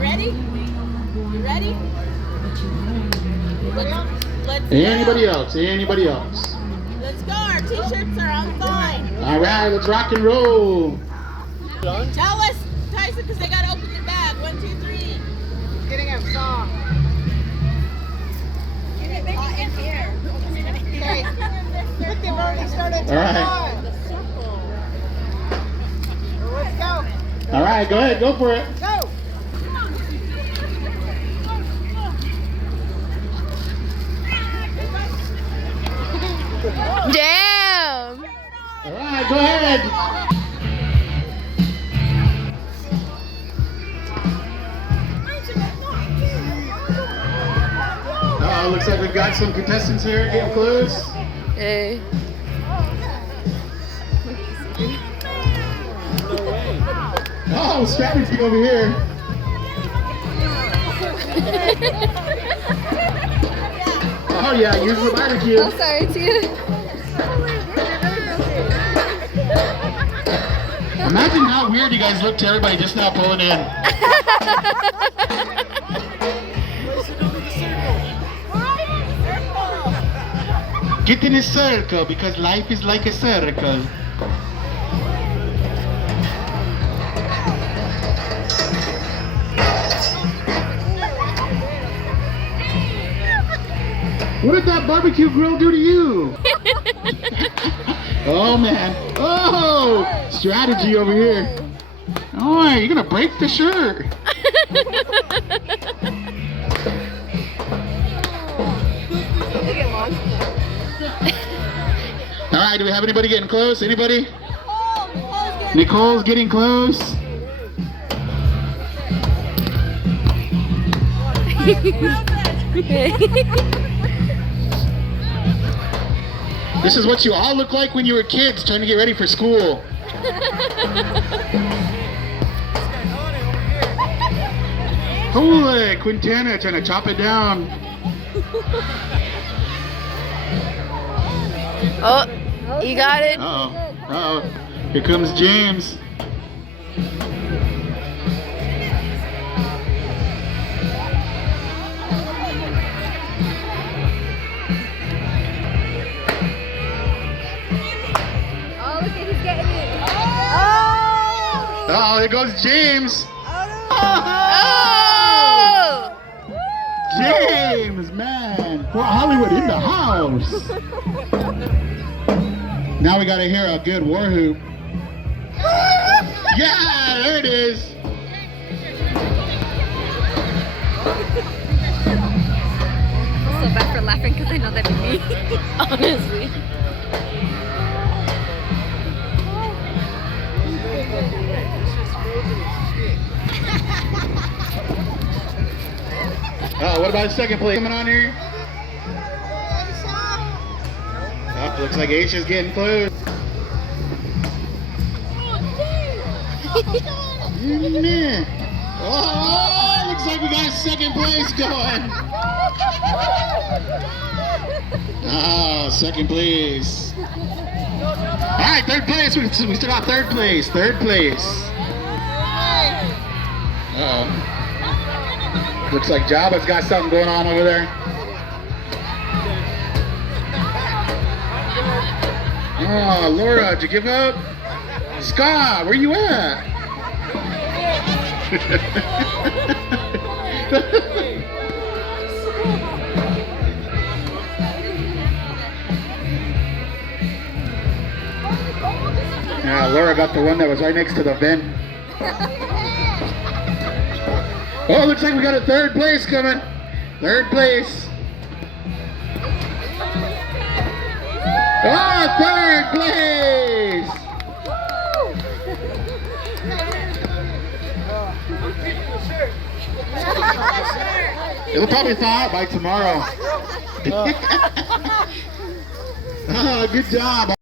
ready? You ready? Let's go. Anybody else? Anybody else? Let's go. Our t-shirts are on fine. All right, let's rock and roll. Tell us, Tyson, because they got to open the bag. 1, 2, 3. Getting a song. Get it hot in here. Okay. Look, they've already started to All right. on. Let's go. All right, go ahead, go for it. Go. Damn! All right, go ahead. Looks like we've got some contestants here getting close. Hey. Oh, strategy over here. Oh yeah, use the barbecue. Oh, sorry, too. Imagine how weird you guys look to everybody just now pulling in. Get in a circle because life is like a circle. What did that barbecue grill do to you? Oh man. Oh, strategy over here. Oh, you're gonna break the shirt. All right, do we have anybody getting close? Anybody? Nicole's getting close. This is what you all look like when you were kids trying to get ready for school. Holy, Quintana trying to chop it down. Oh, you got it. Uh-oh, uh-oh. Here comes James. Oh, look at he's getting it. Oh, here goes James. Oh! James, man. Fort Hollywood in the house. Now we gotta hear a good war hoop. Yeah, there it is. I'm so bad for laughing because I know that'd be me. Honestly. Oh, what about second place coming on here? Oh, looks like Aisha's getting close. Man. Oh, looks like we got second place going. Oh, second place. All right, third place. We still got third place. Third place. Uh-oh. Looks like Jabba's got something going on over there. Oh, Laura, did you give up? Scott, where you at? Yeah, Laura got the one that was right next to the vent. Oh, looks like we got a third place coming. Third place. Oh, third place. It'll probably thaw out by tomorrow. Oh, good job.